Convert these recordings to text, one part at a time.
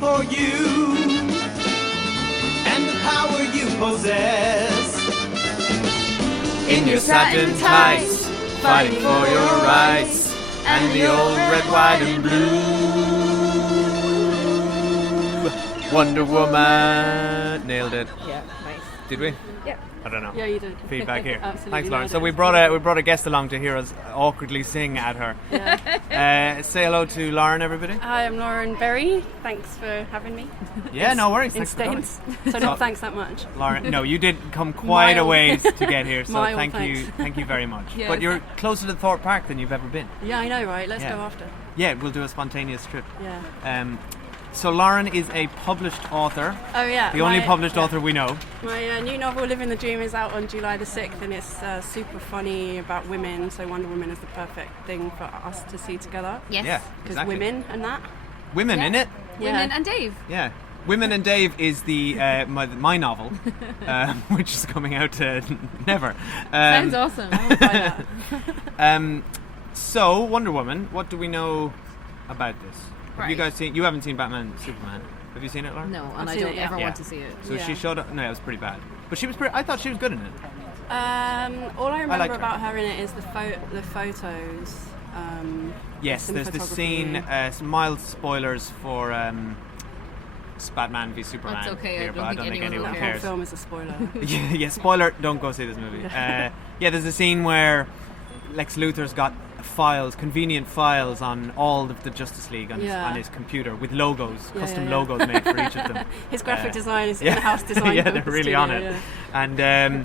for you and the power you possess. In your satin tights, fighting for your rights, and the old red, white, and blue. Wonder Woman. Nailed it. Yeah, nice. Did we? Yeah. I don't know. Yeah, you did. Feedback here. Absolutely. Thanks, Lauren. nailed So it. we brought a guest along to hear us awkwardly sing at her. Yeah. Say hello to Lauren, everybody. Hi, I'm Lauren Berry. Thanks for having me. Yeah, no worries. In Thanks for coming. Staines. So not thanks that much. Lauren, no, you did come quite a Mile. ways to get here, so Mile, thank thanks. you very much. Yes. But you're closer to Thorpe Park than you've ever been. Yeah, I know, right? Let's Yeah. go after. Yeah, we'll do a spontaneous trip. Yeah. So Lauren is a published author, Oh yeah. the only my- published yeah. author we know. My new novel, Living the Dream, is out on July the 6th, and it's super funny about women. So Wonder Woman is the perfect thing for us to see together. Yes. Yeah, Because exactly. women and that. Women in it. Women and Dave. Yeah. Women and Dave is the my novel, which is coming out never. Sounds awesome. I will buy that. So Wonder Woman, what do we know about this? Have you Right. guys seen? You haven't seen Batman Superman. Have you seen it, Lauren? No, and I've I seen don't it, yeah. ever Yeah. want to see it. So Yeah. she showed up. No, it was pretty bad. But she was pretty. I thought she was good in it. All I remember liked her. about her in it is the photos. Yes, there's the scene. Some mild spoilers for Batman v Superman. That's okay, I Here, don't but I think don't think anyone anyone will That whole cares. film is a spoiler. Yeah, spoiler. Don't go see this movie. Yeah, there's a scene where Lex Luthor's got convenient files on all of the Justice League on, Yeah. his computer with logos, Yeah, custom yeah, yeah. logos made for each of them. His graphic design is yeah. in-house design. Yeah, for they're the really studio, on it. yeah.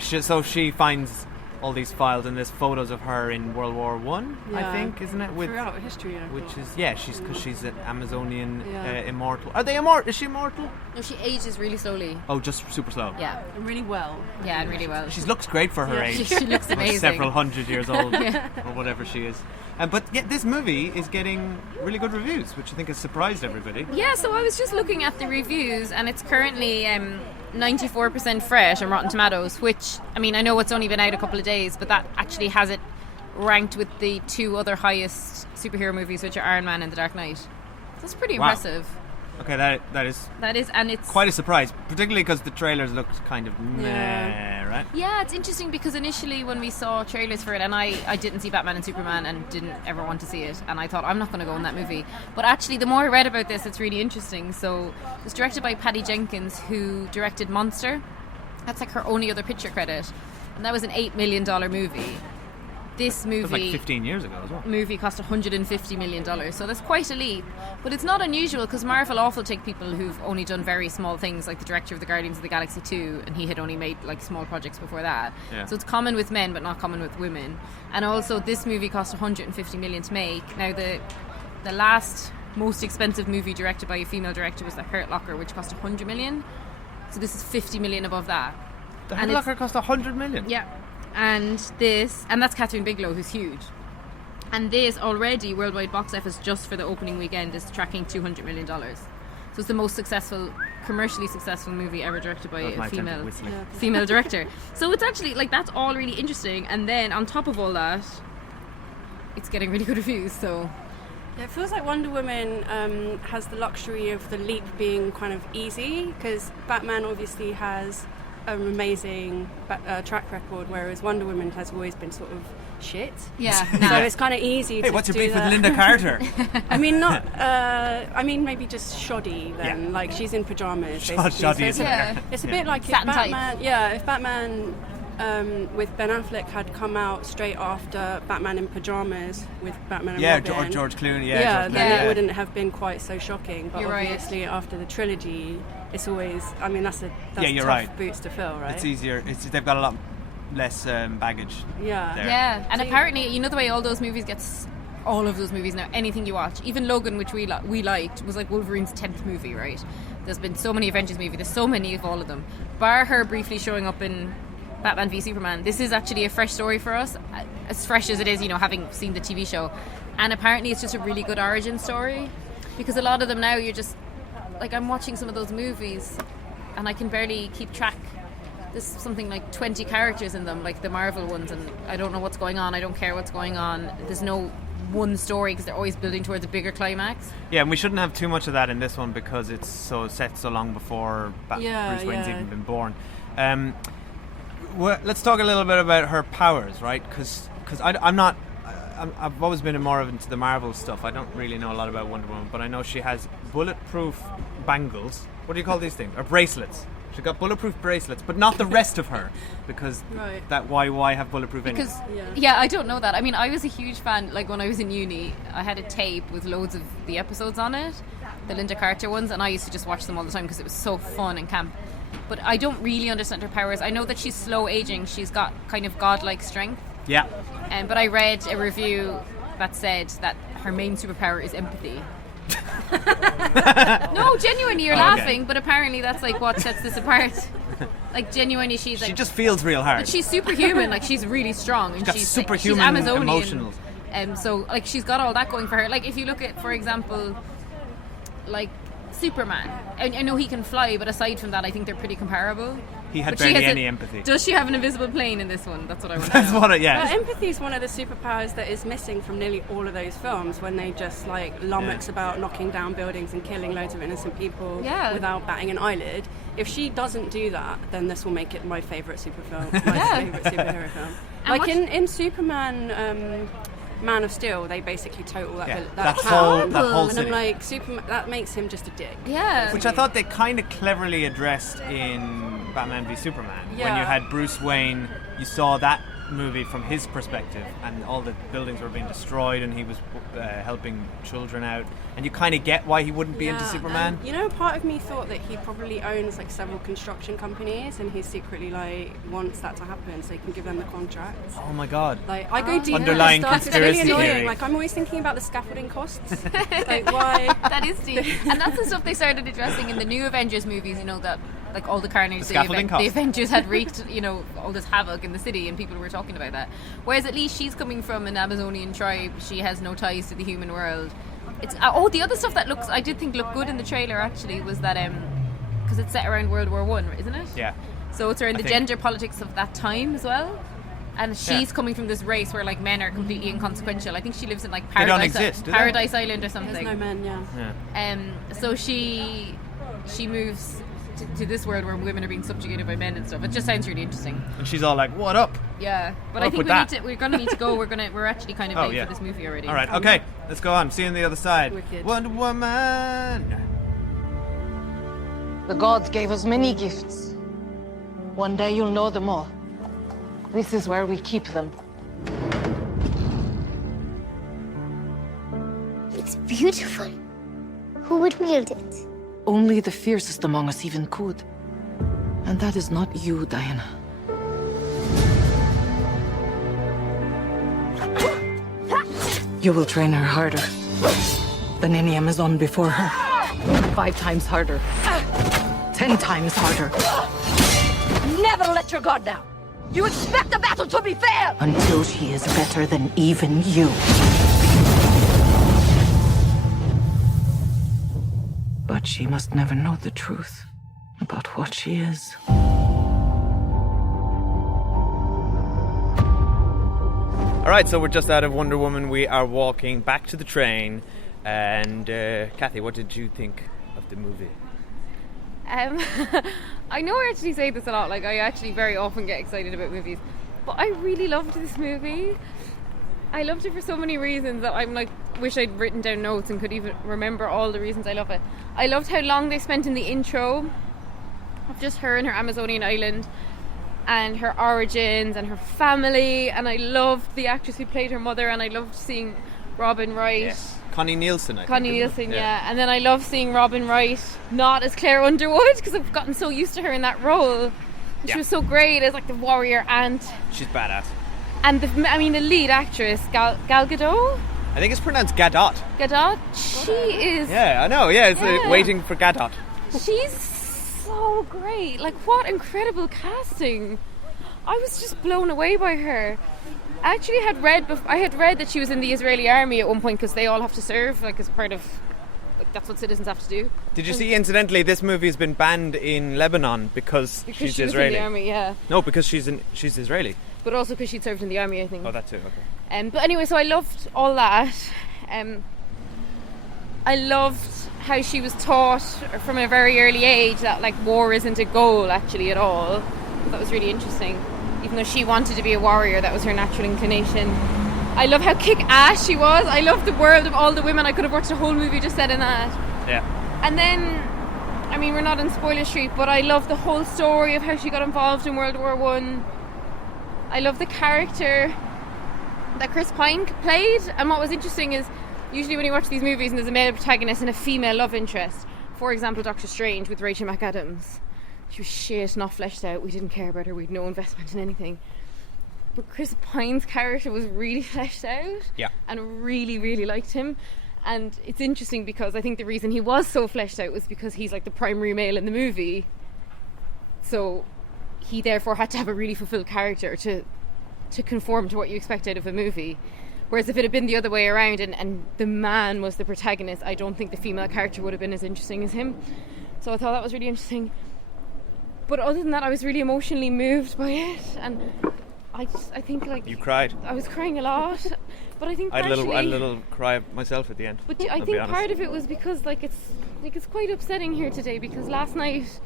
And so she finds all these files, and there's photos of her in World War One, I Yeah. think, isn't it? Throughout history, I Which thought. is because she's an Amazonian Yeah. immortal. Are they immortal? Is she immortal? No, she ages really slowly. Oh, just super slow. Yeah. And really well. Yeah, and really well. She looks great for her Yeah. age. She looks Like amazing. several hundred years old, or whatever she is. But yeah, this movie is getting really good reviews, which I think has surprised everybody. Yeah, so I was just looking at the reviews, and it's currently 94% fresh on Rotten Tomatoes, which, I mean, I know it's only been out a couple of days, but that actually has it ranked with the two other highest superhero movies, which are Iron Man and The Dark Knight. That's pretty Wow. impressive. Okay, that is That is, and it's quite a surprise, particularly because the trailers looked kind of meh, Yeah. right? Yeah, it's interesting because initially when we saw trailers for it, and I didn't see Batman and Superman and didn't ever want to see it, and I thought, I'm not going to go in that movie. But actually, the more I read about this, it's really interesting. So it's directed by Patty Jenkins, who directed Monster. That's like her only other picture credit. And that was an $8 million movie. This That was like movie 15 years ago as well. cost $150 million, so that's quite a leap. But it's not unusual because Marvel often take people who've only done very small things, like the director of the Guardians of the Galaxy 2, and he had only made like small projects before that. Yeah. So it's common with men, but not common with women. And also, this movie cost $150 million to make. Now, the last most expensive movie directed by a female director was The Hurt Locker, which cost $100 million. So this is $50 million above that. The And Hurt it's- Locker cost $100 million. Yeah. And that's Catherine Bigelow, who's huge. And this already, worldwide box office just for the opening weekend, is tracking $200 million. So it's the most commercially successful movie ever directed by That was my a attempt at female whistling. female director. So it's actually, like, that's all really interesting. And then on top of all that, it's getting really good reviews, so... Yeah, it feels like Wonder Woman has the luxury of the leap being kind of easy, because Batman obviously has an amazing track record, whereas Wonder Woman has always been sort of shit. Yeah, So it's kind of easy Hey, to what's your do beef with that. Linda Carter? I mean, not. I mean, maybe just shoddy. Then, Yeah. like she's in pajamas. Shoddy basically. is So Yeah. it's a Yeah. bit like if Satin Batman. tights. Yeah, if Batman with Ben Affleck had come out straight after Batman in pajamas with Batman and Yeah, Robin. or George Clooney. Yeah, Yeah, George then Clooney, it wouldn't have been quite so shocking. But You're right. obviously, after the trilogy, it's always. I mean, that's Yeah, you're tough right. boots to fill, right? It's easier. They've got a lot less baggage. Yeah. there. Yeah, and So- apparently, you know the way all those movies all of those movies now, anything you watch, even Logan, which we liked, was like Wolverine's 10th movie, right? There's been so many Avengers movies, there's so many of all of them. Bar her briefly showing up in Batman v Superman, this is actually a fresh story for us, as fresh as it is, having seen the TV show. And apparently it's just a really good origin story, because a lot of them now, you're just, like, I'm watching some of those movies, and I can barely keep track. There's something like 20 characters in them, like the Marvel ones, and I don't know what's going on, I don't care what's going on. There's no one story because they're always building towards a bigger climax. Yeah, and we shouldn't have too much of that in this one because it's set so long before Bruce Wayne's even been born. Let's talk a little bit about her powers, right? Because I've always been more into the Marvel stuff. I don't really know a lot about Wonder Woman, but I know she has bulletproof bangles. What do you call these things? Or bracelets. She's got bulletproof bracelets, but not the rest of her, because why have bulletproof anyway? Because I don't know that. I mean, I was a huge fan. Like when I was in uni, I had a tape with loads of the episodes on it, the Linda Carter ones, and I used to just watch them all the time because it was so fun and camp. But I don't really understand her powers. I know that she's slow aging. She's got kind of godlike strength. Yeah. But I read a review that said that her main superpower is empathy. No, genuinely, you're laughing, but apparently that's like what sets this apart. Like genuinely, she just feels real hard. But she's superhuman. Like she's really strong, and she's superhuman, she's Amazonian. Emotional. So like she's got all that going for her. Like if you look at, for example, like Superman. I know he can fly, but aside from that, I think they're pretty comparable. He had barely any empathy. Does she have an invisible plane in this one? That's what I want to know. Well, empathy is one of the superpowers that is missing from nearly all of those films when they just like lummox about knocking down buildings and killing loads of innocent people without batting an eyelid. If she doesn't do that, then this will make it my favourite favourite superhero film. Like in Superman... Man of Steel, they basically total that whole city. And I'm like, Superman, that makes him just a dick. Yeah. Which I thought they kind of cleverly addressed in Batman v Superman. Yeah. When you had Bruce Wayne, you saw that movie from his perspective, and all the buildings were being destroyed, and he was helping children out, and you kind of get why he wouldn't be into Superman. Part of me thought that he probably owns like several construction companies, and he secretly like wants that to happen so he can give them the contracts. Oh my god! Like I go deep underlying into stuff. conspiracy It's really annoying. theory. Like I'm always thinking about the scaffolding costs. Like why? That is deep, and that's the stuff they started addressing in the new Avengers movies. You know that. Like all the carnage the Avengers had wreaked, all this havoc in the city, and people were talking about that. Whereas at least she's coming from an Amazonian tribe; she has no ties to the human world. It's the other stuff that I did think looked good in the trailer actually was that because it's set around World War I, isn't it? Yeah. So it's around the gender politics of that time as well. And she's coming from this race where like men are completely inconsequential. I think she lives in like Paradise Island or something. There's no men, So she moves to this world where women are being subjugated by men and stuff. It just sounds really interesting. And she's all like, "What up?" Yeah, but I think we're going to need to go. We're actually kind of late for this movie already. All right, okay, let's go on. See you on the other side. Wicked. Wonder Woman. The gods gave us many gifts. One day you'll know them all. This is where we keep them. It's beautiful. Who would wield it? Only the fiercest among us even could. And that is not you, Diana. You will train her harder than any Amazon before her. 5 times harder. 10 times harder. Never let your guard down. You expect the battle to be fair! Until she is better than even you. But she must never know the truth about what she is. All right, so we're just out of Wonder Woman. We are walking back to the train. And Cathy, what did you think of the movie? I know I actually say this a lot. Like I actually very often get excited about movies, but I really loved this movie. I loved it for so many reasons that I'm like, wish I'd written down notes and could even remember all the reasons I love it. I loved how long they spent in the intro of just her and her Amazonian island and her origins and her family, and I loved the actress who played her mother, and I loved seeing Robin Wright. Yes. Connie Nielsen, yeah. And then I love seeing Robin Wright not as Claire Underwood because I've gotten so used to her in that role. She was so great as like the warrior aunt. She's badass. And the lead actress, Gal Gadot? I think it's pronounced Gadot. Gadot? She is... Yeah, I know, it's waiting for Gadot. She's so great. Like, what incredible casting. I was just blown away by her. I actually had read that she was in the Israeli army at one point because they all have to serve, like, as part of like, that's what citizens have to do. Did you see, incidentally, this movie has been banned in Lebanon because she's she was Israeli? in the army, yeah. No, because she's Israeli. But also because she'd served in the army, I think. Oh, that too, okay. But anyway, so I loved all that. I loved how she was taught from a very early age that like war isn't a goal actually at all. That was really interesting. Even though she wanted to be a warrior, that was her natural inclination. I love how kick-ass she was. I love the world of all the women. I could have watched a whole movie just set in that. Yeah. And then, I mean, we're not in spoiler street, but I love the whole story of how she got involved in World War One. I love the character that Chris Pine played. And what was interesting is, usually when you watch these movies and there's a male protagonist and a female love interest, for example, Doctor Strange with Rachel McAdams, she was shit, not fleshed out. We didn't care about her. We had no investment in anything. But Chris Pine's character was really fleshed out. Yeah. And really, really liked him. And it's interesting because I think the reason he was so fleshed out was because he's like the primary male in the movie. So he therefore had to have a really fulfilled character to conform to what you expect out of a movie. Whereas if it had been the other way around and the man was the protagonist, I don't think the female character would have been as interesting as him. So I thought that was really interesting. But other than that, I was really emotionally moved by it. And I think like... You cried? I was crying a lot. But I think I partially... had a little cry myself at the end. But I think part of it was because it's quite upsetting here today, because last night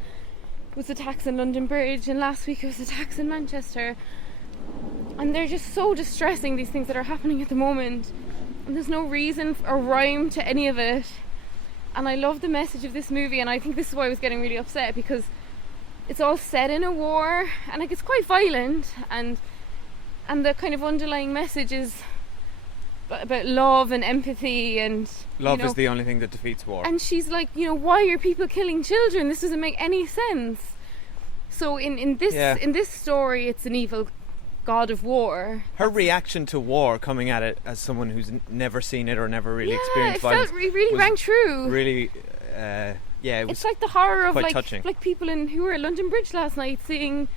was attacks in London Bridge and last week it was attacks in Manchester. And they're just so distressing, these things that are happening at the moment. And there's no reason or rhyme to any of it. And I love the message of this movie, and I think this is why I was getting really upset, because it's all set in a war and like it's quite violent, and the kind of underlying message is about love and empathy, and love is the only thing that defeats war. And she's like, why are people killing children? This doesn't make any sense. So in this story, it's an evil god of war. Her reaction to war, coming at it as someone who's never seen it or never really experienced violence, it really rang true. Really, it's like the horror of touching. like people who were at London Bridge last night seeing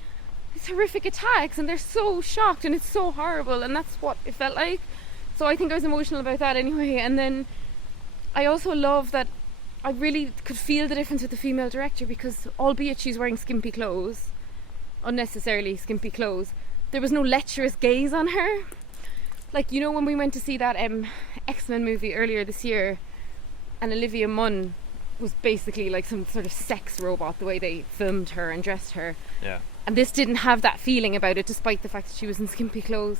these horrific attacks, and they're so shocked, and it's so horrible, and that's what it felt like. So I think I was emotional about that anyway. And then I also love that I really could feel the difference with the female director, because albeit she's wearing skimpy clothes, unnecessarily skimpy clothes, there was no lecherous gaze on her. Like, when we went to see that X-Men movie earlier this year, and Olivia Munn was basically like some sort of sex robot, the way they filmed her and dressed her. Yeah. And this didn't have that feeling about it, despite the fact that she was in skimpy clothes.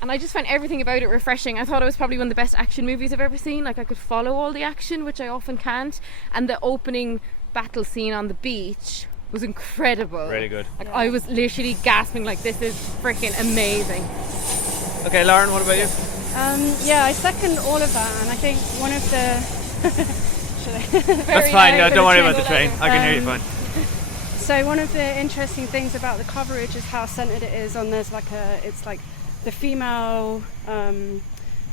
And I just found everything about it refreshing. I thought it was probably one of the best action movies I've ever seen. Like, I could follow all the action, which I often can't. And the opening battle scene on the beach was incredible. Really good. Like, I was literally gasping like, this is freaking amazing. Okay, Lauren, what about you? I second all of that, and I think one of the... That's fine, don't worry about the train. I can hear you fine. So one of the interesting things about the coverage is how centered it is on, it's like the female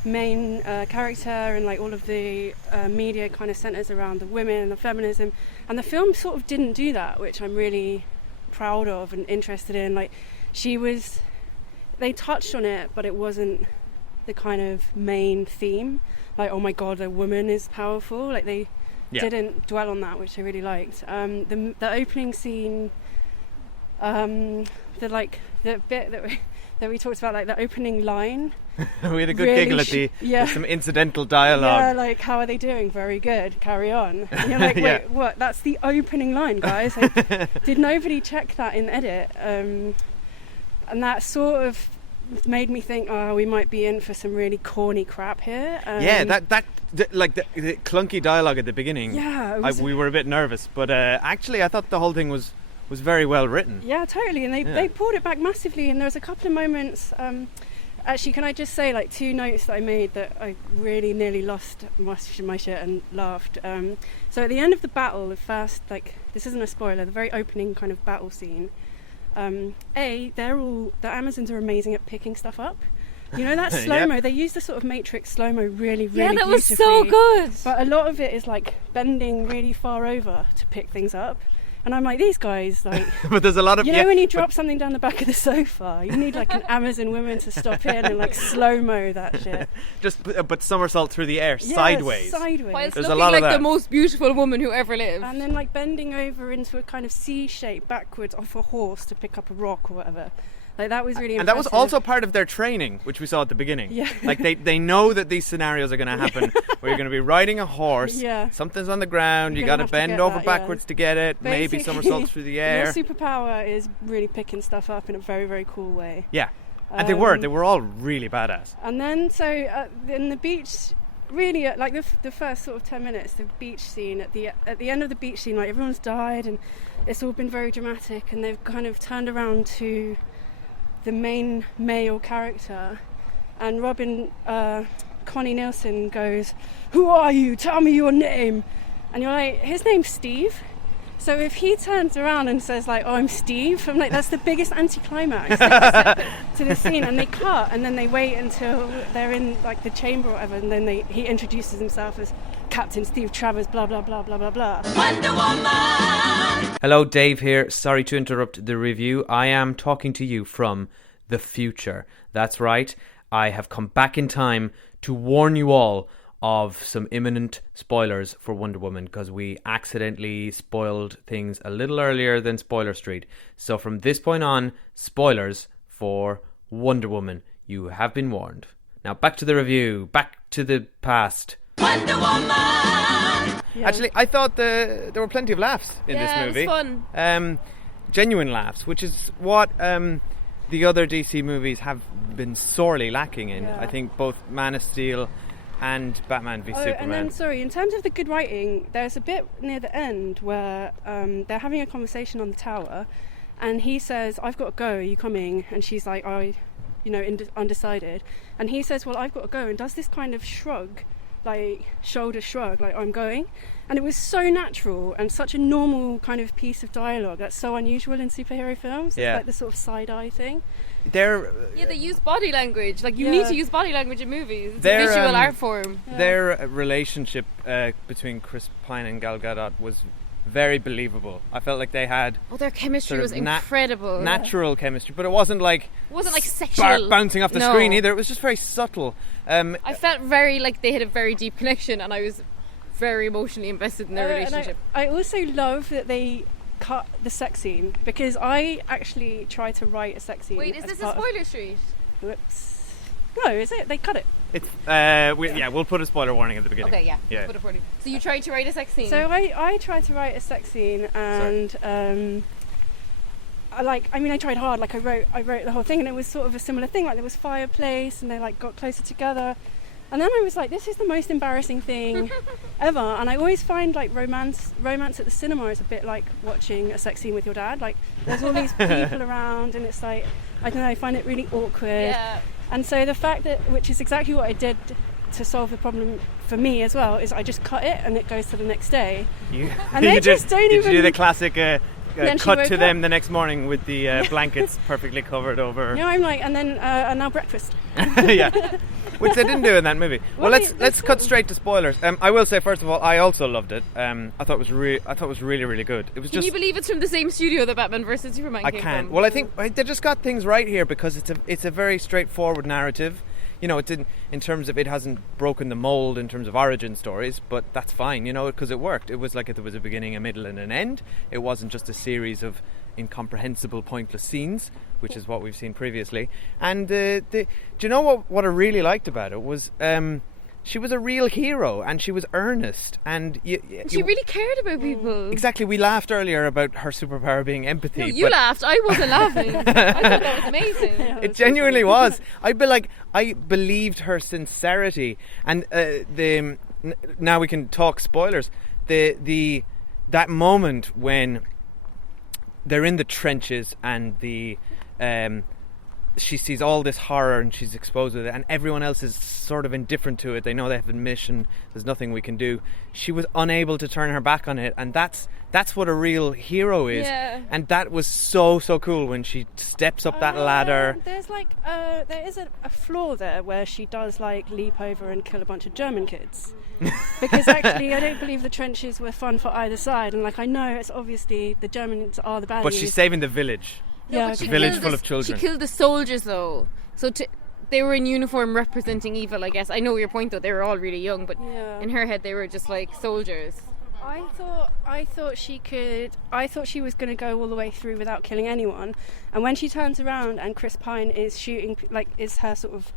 main character, and like all of the media kind of centers around the women and the feminism, and the film sort of didn't do that, which I'm really proud of and interested in. Like, they touched on it, but it wasn't the kind of main theme, like, oh my god, a woman is powerful. Like, they didn't dwell on that, which I really liked. The opening scene, the bit that we talked about, like the opening line. We had a good giggle at there's some incidental dialogue. Yeah, like, how are they doing? Very good, carry on. And you're like, wait, what? That's the opening line, guys. Like, did nobody check that in edit? And that sort of made me think, we might be in for some really corny crap here. The clunky dialogue at the beginning. Yeah, we were a bit nervous, but actually I thought the whole thing was very well written. Yeah, totally, and they pulled it back massively. And there was a couple of moments. Actually, can I just say, like, two notes that I made that I really nearly lost my shit and laughed. So at the end of the battle, the first, like, this isn't a spoiler, the very opening kind of battle scene. The Amazons are amazing at picking stuff up. That slow-mo, they use the sort of Matrix slow-mo really, really beautifully. Yeah, that was so good. But a lot of it is like bending really far over to pick things up. And I'm like, these guys, like, But there's a lot of you know when you drop something down the back of the sofa, you need like an Amazon woman to stop in and like slow-mo that shit. but somersault through the air, Yeah, sideways. Whilst There's a looking lot of like that. the most beautiful woman who ever lived. And then like bending over into a kind of C shape backwards off a horse to pick up a rock or whatever. Like that was really And that was impressive. also part of their training, which we saw at the beginning. Yeah. Like they know that these scenarios are going to happen where you're going to be riding a horse, Yeah. something's on the ground, you You're got gonna to have to bend get over that, yeah. backwards to get it, maybe Basically, somersault through the air. Your superpower is really picking stuff up in a very, very cool way. Yeah. And they were all really badass. And then, so in the beach, really, like the first sort of 10 minutes, the beach scene, at the end of the beach scene, like everyone's died and it's all been very dramatic, and they've kind of turned around to the main male character, and Robin, Connie Nielsen goes, "Who are you? Tell me your name." And you're like, his name's Steve. So if he turns around and says like, "Oh, I'm Steve," I'm like, that's the biggest anticlimax to the scene. And they cut, and then they wait until they're in like the chamber or whatever, and then he introduces himself as Captain Steve Travers, blah blah blah blah blah blah. Wonder Woman! Hello, Dave here. Sorry to interrupt the review. I am talking to you from the future. That's right. I have come back in time to warn you all of some imminent spoilers for Wonder Woman, because we accidentally spoiled things a little earlier than Spoiler Street. So from this point on, spoilers for Wonder Woman. You have been warned. Now back to the review. Back to the past. Wonder Woman! Yeah. Actually, I thought there were plenty of laughs in this movie. Yeah, it was fun. Genuine laughs, which is what the other DC movies have been sorely lacking in. Yeah. I think both Man of Steel and Batman v Superman. And then, sorry, in terms of the good writing, there's a bit near the end where they're having a conversation on the tower, and he says, "I've got to go, are you coming?" And she's like, undecided. And he says, "Well, I've got to go," and does this kind of shrug, like shoulder shrug, like, "I'm going." And it was so natural and such a normal kind of piece of dialogue that's so unusual in superhero films. Yeah. It's like the sort of side-eye thing. Their Yeah, they use body language. Like, you Yeah. need to use body language in movies. It's Their, a visual um, art form. their relationship between Chris Pine and Gal Gadot was very believable. I felt like they had Oh, their chemistry sort was of incredible. natural chemistry, but it wasn't like It wasn't like sexual. bouncing off the No. screen either. It was just very subtle. I felt very like they had a very deep connection, and I was very emotionally invested in their And relationship. I also love that they cut the sex scene, because I actually tried to write a sex scene. Wait, is as this a part of- spoiler street? Whoops. No, is it? They cut it. It's we'll put a spoiler warning at the beginning. Okay, yeah. Yeah. Put it for you. So you tried to write a sex scene. So I tried to write a sex scene, and I tried hard. Like I wrote the whole thing, and it was sort of a similar thing. Like there was fireplace, and they like got closer together. And then I was like, this is the most embarrassing thing ever. And I always find like romance at the cinema is a bit like watching a sex scene with your dad. Like there's all these people around, and it's like, I don't know, I find it really awkward. yeah. And so the fact that, which is exactly what I did to solve the problem for me as well, is I just cut it and it goes to the next day. And they just don't did even. you do the classic Then she cut woke to them up. the next morning with the blankets perfectly covered over? No, I'm like, and then and now breakfast. Yeah, which they didn't do in that movie. Well, Well, let's that's cut straight to spoilers. I will say first of all, I also loved it. I thought it was really really good. It was Can just you believe it's from the same studio that Batman vs Superman I came can't. from? Well, I think they just got things right here, because it's a very straightforward narrative. You know, it didn't, in terms of, it hasn't broken the mold in terms of origin stories, but that's fine, you know, because it worked. It was like there was a beginning, a middle, and an end. It wasn't just a series of incomprehensible, pointless scenes, which is what we've seen previously. And do you know what I really liked about it was she was a real hero, and she was earnest, and She really cared about people. exactly. We laughed earlier about her superpower being empathy. No, you but laughed. I wasn't laughing. I thought that was amazing. it genuinely was. I believed her sincerity, and now we can talk spoilers. That moment when they're in the trenches and the she sees all this horror and she's exposed with it, and everyone else is sort of indifferent to it. They know they have a mission. There's nothing we can do. She was unable to turn her back on it, and that's what a real hero is. Yeah. And that was so cool when she steps up that ladder. There's there is a flaw there where she does leap over and kill a bunch of German kids. Because actually I don't believe the trenches were fun for either side, and I know it's obviously the Germans are the baddies. But she's saving the village. Yeah, The village full of children. She killed the soldiers though, so they were in uniform representing evil, I guess. I know your point though, they were all really young, but in her head they were just like soldiers. I thought she was going to go all the way through without killing anyone, and when she turns around and Chris Pine is shooting, is her sort of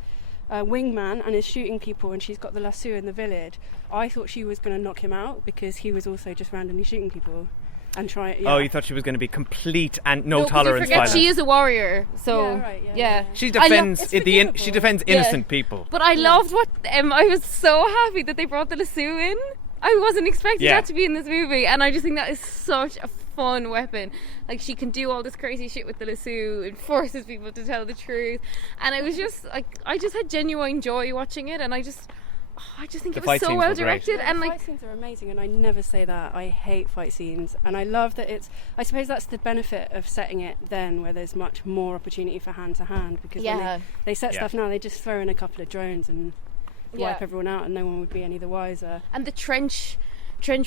wingman and is shooting people, and she's got the lasso in the village, I thought she was going to knock him out because he was also just randomly shooting people and trying. Yeah. Oh, you thought she was going to be complete and no but tolerance. You forget violence. she is a warrior, so Yeah, right, yeah. She defends It's she defends innocent people. But I loved what I was so happy that they brought the lasso in. I wasn't expecting that to be in this movie, and I just think that is such a fun weapon. She can do all this crazy shit with the lasso and forces people to tell the truth, and it was just I just had genuine joy watching it, and I just think it was so well directed. And fight scenes are amazing, and I never say that. I hate fight scenes, and I love that I suppose that's the benefit of setting it then, where there's much more opportunity for hand to hand, because when they set stuff now, they just throw in a couple of drones and wipe everyone out, and no one would be any the wiser. And the trench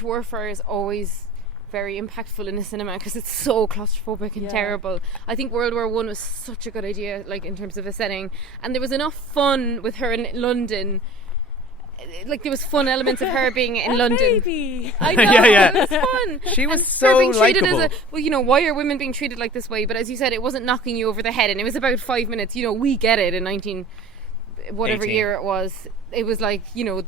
warfare is always very impactful in the cinema because it's so claustrophobic and terrible. I think World War I was such a good idea, in terms of a setting, and there was enough fun with her in London. There was fun elements of her being in London. Baby. I know, Yeah. it was fun. She was and so her being treated likeable. Why are women being treated like this way? But as you said, it wasn't knocking you over the head, and it was about 5 minutes. We get it in 19 whatever 18. year it was. It was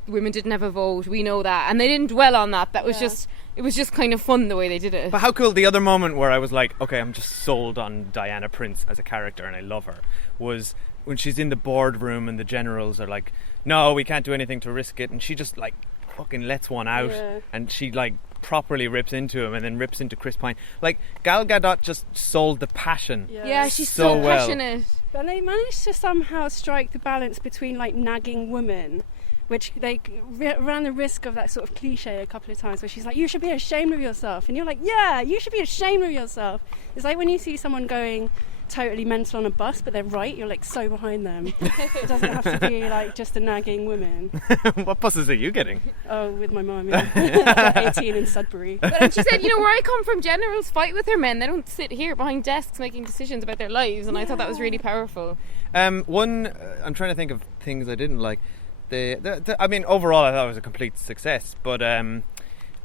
women didn't have a vote. We know that, and they didn't dwell on that. That was it was just kind of fun the way they did it. But how cool, the other moment where I was like, okay, I'm just sold on Diana Prince as a character and I love her, was when she's in the boardroom and the generals are like, no, we can't do anything to risk it, and she just fucking lets one out, and she properly rips into him and then rips into Chris Pine. Gal Gadot just sold the passion. Yeah, she's so well. passionate. And they managed to somehow strike the balance between nagging women, which they ran the risk of that sort of cliche a couple of times, where she's like, you should be ashamed of yourself, and you're like, yeah, you should be ashamed of yourself. It's like when you see someone going totally mental on a bus, but they're right, you're so behind them. It doesn't have to be just a nagging woman. What buses are you getting? Oh, with my mum, yeah. 18 in Sudbury. But she said, where I come from, generals fight with their men. They don't sit here behind desks making decisions about their lives, and I thought that was really powerful. I'm trying to think of things I didn't like. I mean, overall I thought it was a complete success, but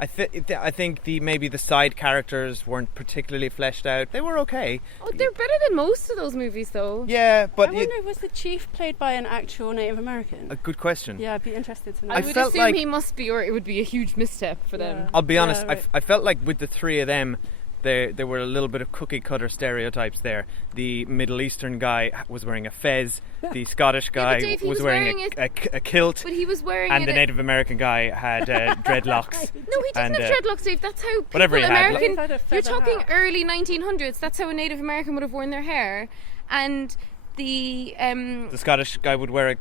I think maybe the side characters weren't particularly fleshed out. They were okay. Oh, they're better than most of those movies, though. Yeah, but I wonder, was the chief played by an actual Native American? a good question. Yeah, I'd be interested to know. I would felt assume he must be, or it would be a huge misstep for them. I'll be honest, right. I felt like with the three of them, there were a little bit of cookie cutter stereotypes there. The Middle Eastern guy was wearing a fez, the Scottish guy Dave, he was was wearing wearing a kilt, But he was wearing and it the Native American guy had dreadlocks. No, he doesn't and, have dreadlocks, Dave. That's how people whatever he had. American. He's had a You're feather talking hat. early 1900s. That's how a Native American would have worn their hair. And the The Scottish guy would wear a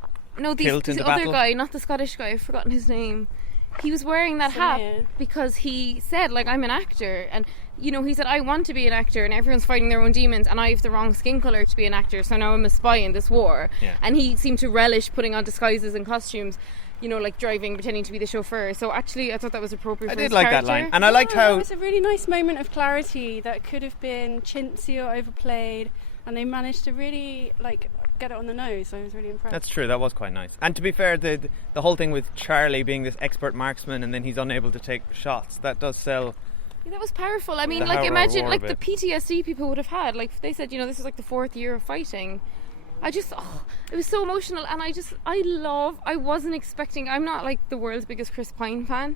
kilt in the other battle. guy, not the Scottish guy. I've forgotten his name. He was wearing that hat Samir. because he said, I'm an actor, and he said, I want to be an actor, and everyone's fighting their own demons, and I have the wrong skin colour to be an actor, so now I'm a spy in this war. Yeah. And he seemed to relish putting on disguises and costumes, driving, pretending to be the chauffeur. So actually, I thought that was appropriate. I for did his like that character. line, and I liked It how was a really nice moment of clarity that could have been chintzy or overplayed, and they managed to really get it on the nose. So I was really impressed. That's true, that was quite nice. And to be fair, the whole thing with Charlie being this expert marksman and then he's unable to take shots, that does sell. Yeah, that was powerful. I mean, The horror imagine war a the bit. PTSD people would have had. They said, this is the 4th year of fighting. It was so emotional, and I wasn't expecting. I'm not the world's biggest Chris Pine fan.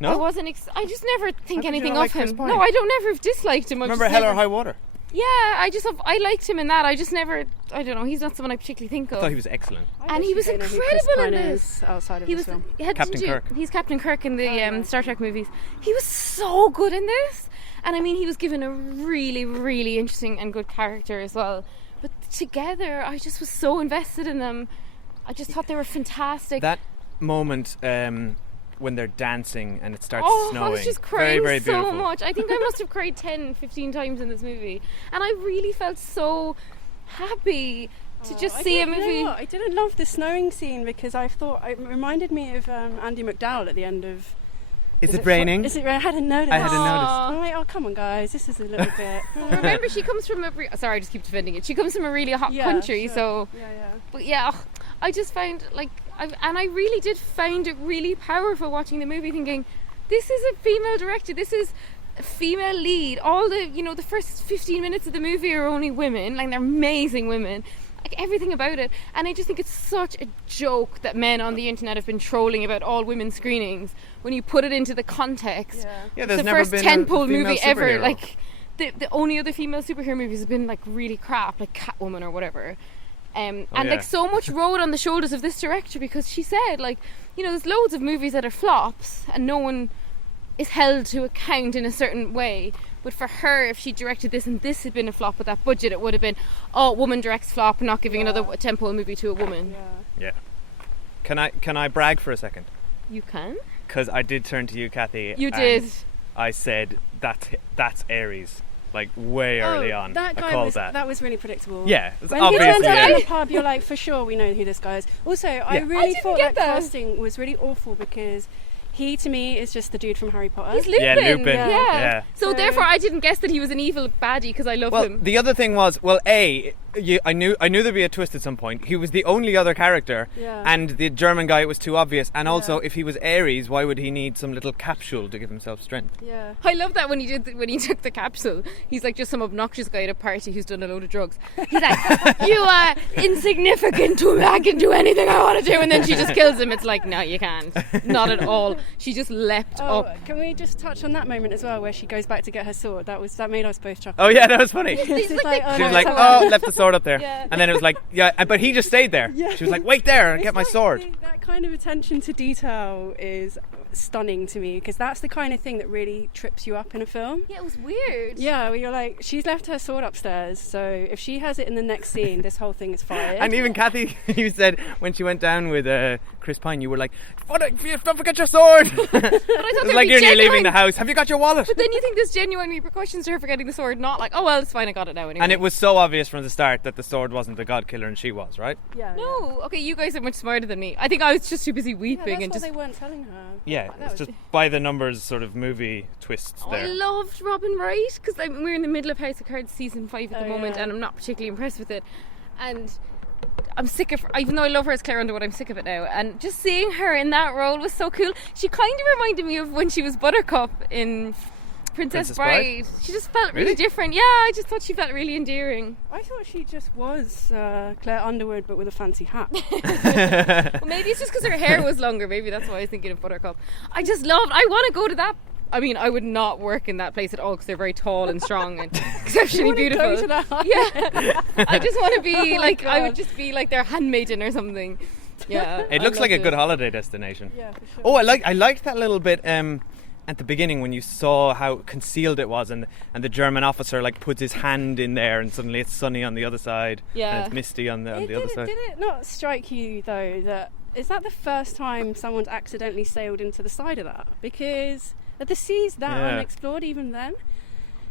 No? I wasn't. I just never think How could you anything not of like Chris him. Pine? No, I don't never have disliked him. Remember Hell or High Water? Yeah, I liked him in that. I just never. I don't know. He's not someone I particularly think I of. thought he was excellent. And he was I don't know who incredible Chris in Pine this. is outside of He this was film. Captain Kirk. He's Captain Kirk in the yeah. Star Trek movies. He was so good in this, and I mean, he was given a really, really interesting and good character as well but together I just was so invested in them. I just thought they were fantastic. That moment when they're dancing and it starts snowing. I was just crying very so beautiful. much. I think I must have cried 10, 15 times in this movie. And I really felt so happy to just see a movie. You know what? I didn't love the snowing scene because I thought it reminded me of Andy McDowell at the end of. Is it raining? Is it raining? I hadn't noticed. I hadn't noticed. I'm like, oh come on, guys, this is a little bit. Remember, she comes from sorry, I just keep defending it. She comes from a really hot country, sure. so. Yeah. But yeah, I just found I really did find it really powerful watching the movie, thinking, this is a female director. This is a female lead. All the first 15 minutes of the movie are only women. Like, they're amazing women. Like, everything about it. And I just think it's such a joke that men on the internet have been trolling about all women screenings when you put it into the context. Yeah, It's there's the never first been tentpole a female movie ever. superhero. Like, the only other female superhero movies have been like really crap, like Catwoman or whatever. Like so much rode on the shoulders of this director, because she said, like, there's loads of movies that are flops and no one is held to account in a certain way. But for her, if she directed this and this had been a flop with that budget, it would have been, woman directs flop, not giving another tentpole movie to a woman. Yeah. Can I brag for a second? You can. Because I did turn to you, Cathy. You and did. I said that's Aries. Like, way early on. That I guy called was that. was really predictable. Yeah, it's When he obviously turns up in Aries. the pub, you're like, for sure, we know who this guy is. Also, I really didn't thought get that that. casting was really awful because he, to me, is just the dude from Harry Potter. He's Lupin. Yeah, Lupin. Yeah. Yeah. So therefore, I didn't guess that he was an evil baddie because I love Well, him. the other thing was, I knew there'd be a twist at some point. He was the only other character, Yeah. and the German guy, it was too obvious. And also, if he was Aries, why would he need some little capsule to give himself strength? Yeah. I love that when he took the capsule, he's like just some obnoxious guy at a party who's done a load of drugs. He's like, you are insignificant to me, I can do anything I want to do, and then she just kills him. It's like, no, you can't, not at all. She just leapt up. Can we just touch on that moment as well, where she goes back to get her sword? That made us both chuckle. Oh yeah, that was funny. It's like, She was no, like, it's all right. left the sword up there. Yeah. And then it was like, but he just stayed there. Yeah. She was like, wait there and It's get my like sword. that kind of attention to detail is stunning to me, because that's the kind of thing that really trips you up in a film. Yeah, it was weird. Yeah, where you're like, she's left her sword upstairs, so if she has it in the next scene, this whole thing is fired. And even Cathy, you said when she went down with Chris Pine, you were like, don't forget your sword. But I thought It's there'd like be you're leaving genuine- the house. Have you got your wallet? But then you think there's genuine repercussions to her forgetting the sword, not like, oh well, it's fine, I got it now anyway. And it was so obvious from the start that the sword wasn't the god killer and she was, right? yeah, No, okay, you guys are much smarter than me. I think I was just too busy yeah, weeping that's and what just. they weren't telling her. Yeah, That it's was- just by the numbers sort of movie twists I there. loved Robin Wright because we're in the middle of House of Cards season 5 at the Oh, moment, yeah. and I'm not particularly impressed with it. And I'm sick of, even though I love her as Claire Underwood, I'm sick of it now. And just seeing her in that role was so cool. She kind of reminded me of when she was Buttercup in Princess Bride. She just felt really Really? different. Yeah, I just thought she felt really endearing. I thought she just was Claire Underwood, but with a fancy hat. Well, maybe it's just because her hair was longer. Maybe that's why I was thinking of Buttercup. I want to go to that. I mean, I would not work in that place at all because they're very tall and strong and exceptionally You wanna beautiful. go to that? Yeah, I just want to be Oh my like, I would God. just be like their handmaiden or something. Yeah, It I looks like a loved good it. holiday destination. Yeah, for sure. Oh, I liked that little bit at the beginning when you saw how concealed it was, and the German officer like puts his hand in there, and suddenly it's sunny on the other side, Yeah. and it's misty on the other side. Did it not strike you though that is that the first time someone's accidentally sailed into the side of that? Because the sea's that Yeah. unexplored even then.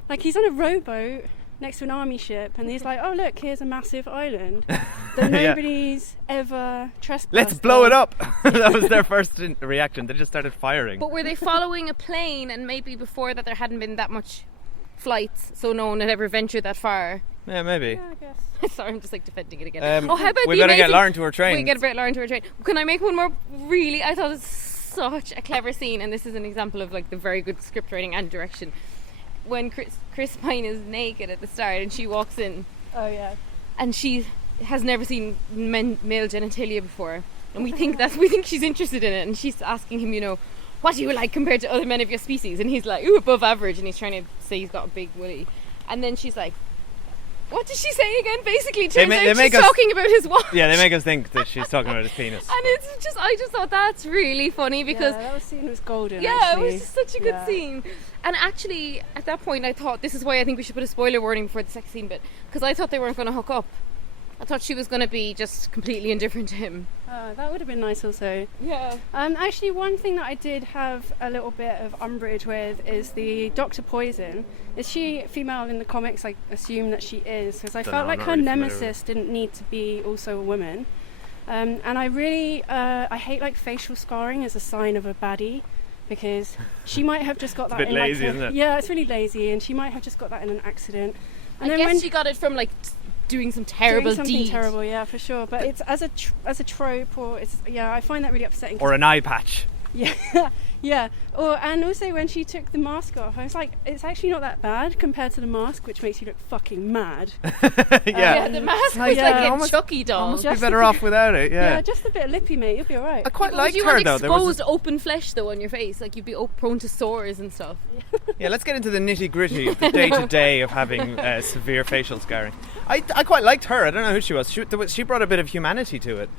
Like, he's on a rowboat next to an army ship, and he's like, "Oh look, here's a massive island that Yeah. nobody's ever trespassed. Let's blow it on." up. That was their first reaction. They just started firing. But were they following a plane, and maybe before that there hadn't been that much flights, so no one had ever ventured that far? Yeah, maybe. Yeah, I guess. Sorry, I'm just like defending it again. Um, Oh, how about we the better get amazing- Lauren to her train. We get Lauren to her train. Can I make one more? Really, I thought it's such a clever scene, and this is an example of like the very good script writing and direction. When Chris Pine is naked at the start, and she walks in, Oh yeah. and she has never seen male genitalia before, and we think she's interested in it, and she's asking him, what do you like compared to other men of your species? And he's like, ooh, above average, and he's trying to say he's got a big willy, and then she's like, What did she say again? Basically, They turns out make she's us- talking about his watch. Yeah, they make us think that she's talking about his penis. And I just thought that's really funny because that was scene was golden. yeah, actually. it was just such a good scene. And actually, at that point, I thought this is why I think we should put a spoiler warning before the sex scene bit, because I thought they weren't going to hook up. I thought she was going to be just completely indifferent to him. That would have been nice also. Yeah. Actually, one thing that I did have a little bit of umbrage with is the Dr. Poison. Is she female in the comics? I assume that she is, because I Dunno, felt I'm like not her really familiar with nemesis didn't need to be also a woman. And I really, I hate like facial scarring as a sign of a baddie, because she might have just got that. a bit in lazy, like isn't it? Yeah, it's really lazy, and she might have just got that in an accident. And I then guess she got it from like doing some terrible doing something deed. terrible, yeah, for sure. But it's as a trope, or it's I find that really upsetting. Or an eye patch. Yeah, yeah. And also when she took the mask off, I was like, it's actually not that bad compared to the mask, which makes you look fucking mad. Yeah, the mask was yeah, like a almost- Chucky doll. Almost be Just better off without it, yeah. Just a bit of lippy, mate. You'll be all right. I quite But liked you her want though. There was exposed open flesh though on your face, like you'd be prone to sores and stuff. Yeah, let's get into the nitty gritty of the day to day of having severe facial scarring. I quite liked her. I don't know who she was. She brought a bit of humanity to it.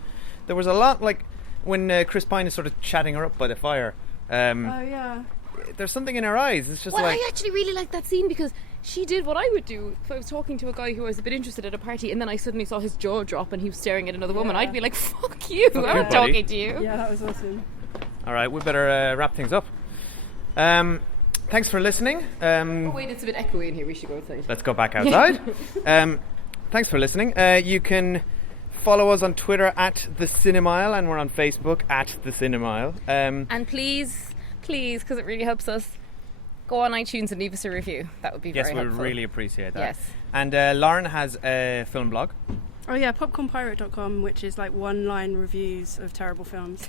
There was a lot, like when Chris Pine is sort of chatting her up by the fire. Oh yeah. There's something in her eyes. It's just Well, like I actually really liked that scene because she did what I would do if I was talking to a guy who I was a bit interested at a party, and then I suddenly saw his jaw drop and he was staring at another woman. I'd be like, "Fuck you! I'm you, not buddy." talking to you." Yeah, that was awesome. all right. We better wrap things up. Thanks for listening. Oh wait, it's a bit echoey in here. We should go outside. Let's go back outside. Thanks for listening. You can follow us on Twitter at The Cinemile, and we're on Facebook at The Cinemile. And please, because it really helps us, go on iTunes and leave us a review. That would be Yes, very we helpful. really appreciate that. Yes. And Lauren has a film blog. Oh yeah, popcornpirate.com, which is like one-line reviews of terrible films.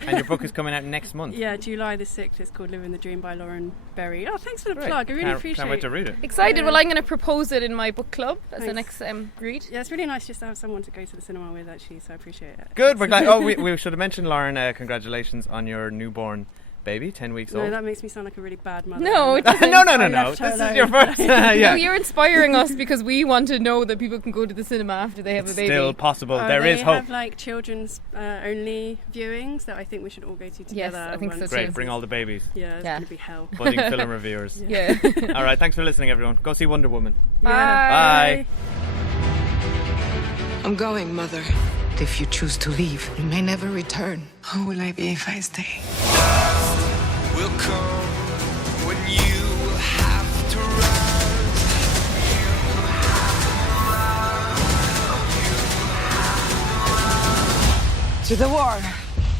And your book is coming out next month. Yeah, July the 6th. It's called Living the Dream by Lauren Berry. Oh, thanks for the Great. plug. I really Can't appreciate wait it. to read it. Excited. Well, I'm going to propose it in my book club as the Thanks. next read. Yeah, it's really nice just to have someone to go to the cinema with, actually, so I appreciate it. Good, we're glad. Oh, we should have mentioned, Lauren, congratulations on your newborn baby, 10 weeks No, old. that makes me sound like a really bad mother. No, it no, doesn't. no. I left her This is alone. your first. No, Yeah. you're inspiring us because we want to know that people can go to the cinema after they have It's a baby. still possible. Oh, There they is hope. have like children's only viewings that I think we should all go to together. Yes, I think so once- too. Great, bring all the babies. Yeah, it's Yeah. going to be hell. Budding film reviewers. Yeah. All right, thanks for listening, everyone. Go see Wonder Woman. Bye. Bye. I'm going, Mother. If you choose to leave, you may never return. Who will I be if I stay? Will come when you will have to rise. To the war.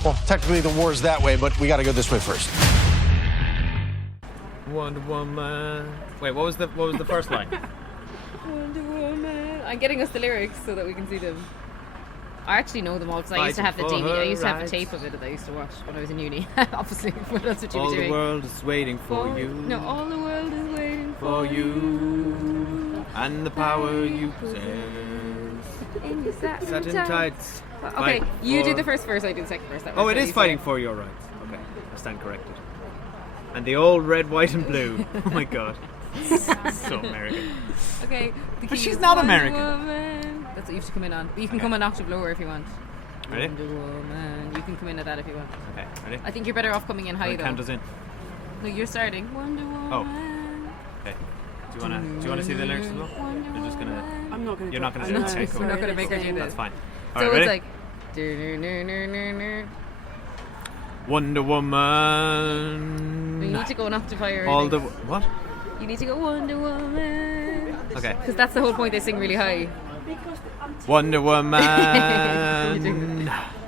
Well, technically the war's that way, but we gotta go this way first. Wonder Woman. Wait, what was the first line? Wonder Woman. I'm getting us the lyrics so that we can see them. I actually know them all because I used to have the Fighting for DVD. I her used to have a rights. tape of it that I used to watch when I was in uni. Obviously, but that's what you All were the doing. world is waiting for you. No, all the world is waiting For you. And the power you possess. in your Satin tights. Okay, Fight you do for- the first verse, I do the second verse. That Oh, works it out is easier. fighting for your rights. Okay, I stand corrected. And the old red, white, and blue. Oh my god. So American. Okay, the But key she's is not Wonder American. Woman. That's what you have to come in on. But you can come an octave lower if you want. Ready? Wonder Woman. You can come in at that if you want. Okay, ready? I think you're better off coming in high though. Count us in. No, you're starting. Wonder Woman. Oh. Okay. Do you wanna see the lyrics as well? You're just gonna. I'm not going to. You're not gonna do it. Okay, cool. We're not gonna make her do That's this. fine. So Alright, it's ready? like. "Do-do-do-do-do-do." Wonder Woman. You need to go an octave higher. I All the think. what? You need to go Wonder Woman. Okay. Because that's the whole point. They sing really high. Wonder Woman.